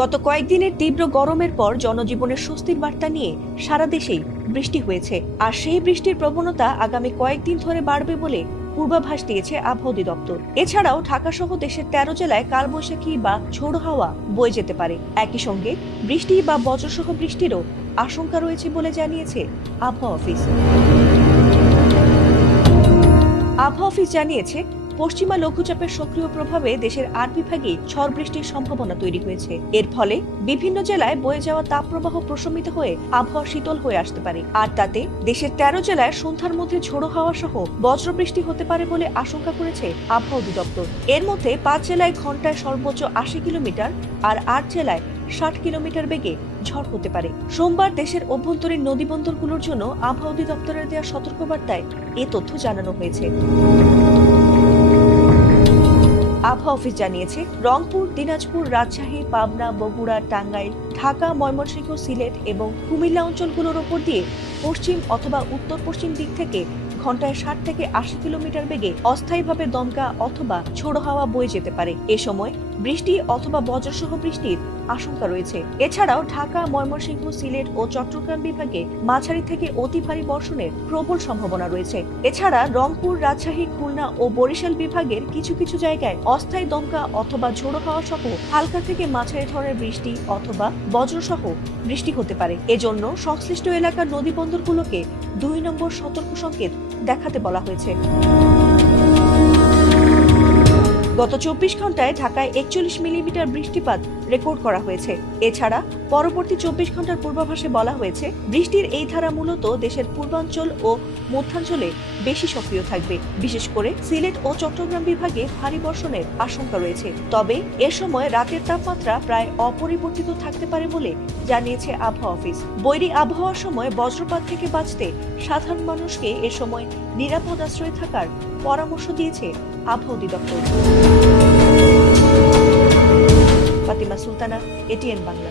গত কয়েকদিনের তীব্র গরমের পর জনজীবনের স্বস্তির বার্তা নিয়ে সারা দেশেই বৃষ্টি হয়েছে। আর সেই বৃষ্টির প্রবণতা আগামী কয়েকদিন ধরে বাড়বে বলে পূর্বাভাস দিয়েছে আবহাওয়া অধিদপ্তর। এছাড়াও ঢাকা সহ দেশের 13 জেলায় কালবৈশাখী বা ঝোড়ো হাওয়া বয়ে যেতে পারে। একই সঙ্গে বৃষ্টি বা বজ্রসহ বৃষ্টিরও আশঙ্কা রয়েছে বলে জানিয়েছে আবহাওয়া অফিস। আবহাওয়া অফিস জানিয়েছে, পশ্চিমা লঘুচাপের সক্রিয় প্রভাবে দেশের 8 বিভাগে ঝড় বৃষ্টির সম্ভাবনা তৈরি হয়েছে। এর ফলে বিভিন্ন জেলায় বয়ে যাওয়া তাপপ্রবাহ প্রশমিত হয়ে আবহাওয়া শীতল হয়ে আসতে পারে। আর তাতে দেশের 13 জেলায় সন্ধ্যার মধ্যে ঝোড়ো হাওয়া সহ বজ্রবৃষ্টি হতে পারে বলে আশঙ্কা করেছে আবহাওয়া অধিদপ্তর। এর মধ্যে 5 জেলায় ঘন্টায় সর্বোচ্চ 80 কিলোমিটার আর 8 জেলায় 60 কিলোমিটার বেগে ঝড় হতে পারে। সোমবার দেশের অভ্যন্তরীণ নদীবন্দরগুলোর জন্য আবহাওয়া অধিদপ্তরের দেওয়া সতর্কবার্তায় এ তথ্য জানানো হয়েছে। আবহাওয়া অফিস জানিয়েছে, রংপুর, দিনাজপুর, রাজশাহী, পাবনা, বগুড়া, টাঙ্গাইল, ঢাকা, ময়মনসিংহ, সিলেট এবং কুমিল্লা অঞ্চলগুলোর ওপর দিয়ে পশ্চিম অথবা উত্তর পশ্চিম দিক থেকে ঘন্টায় 60 থেকে 80 কিলোমিটার বেগে অস্থায়ীভাবে দমকা অথবা ঝোড়ো হাওয়া বয়ে যেতে পারে। এ সময় বৃষ্টি অথবা বজ্রসহ বৃষ্টির আশঙ্কা রয়েছে। এছাড়াও ঢাকা, ময়মনসিংহ, সিলেট ও চট্টগ্রাম বিভাগে মাঝারি থেকে অতি ভারী বর্ষণের প্রবল সম্ভাবনা রয়েছে। এছাড়া রংপুর, রাজশাহী, খুলনা ও বরিশাল বিভাগের কিছু কিছু জায়গায় অস্থায়ী দমকা অথবা ঝোড়ো হাওয়া সহ হালকা থেকে মাঝারি ধরনের বৃষ্টি অথবা বজ্রসহ বৃষ্টি হতে পারে। এজন্য সংশ্লিষ্ট এলাকার নদীবন্দরগুলোকে 2 নম্বর সতর্ক সংকেত দেখাতে বলা হয়েছে। গত 24 ঘন্টায় ঢাকায় 41 মিলিমিটার বৃষ্টিপাত রেকর্ড করা হয়েছে। এছাড়া পরবর্তী 24 ঘন্টার পূর্বাভাসে বলা হয়েছে, বৃষ্টির এই ধারা মূলত দেশের পূর্বাঞ্চল ও মধ্যাঞ্চলে বেশি সক্রিয় থাকবে। বিশেষ করে সিলেট ও চট্টগ্রাম বিভাগে ভারী বর্ষণের আশঙ্কা রয়েছে। তবে এ সময় রাতের তাপমাত্রা প্রায় অপরিবর্তিত থাকতে পারে বলে জানিয়েছে আবহাওয়া অফিস। বৈরী আবহাওয়ার সময় বজ্রপাত থেকে বাঁচতে সাধারণ মানুষকে এ সময় নিরাপদ আশ্রয়ে থাকার পরামর্শ দিয়েছে আবহাওয়া অধিদপ্তর। ফাতিমা সুলতানা, এটিএন বাংলা।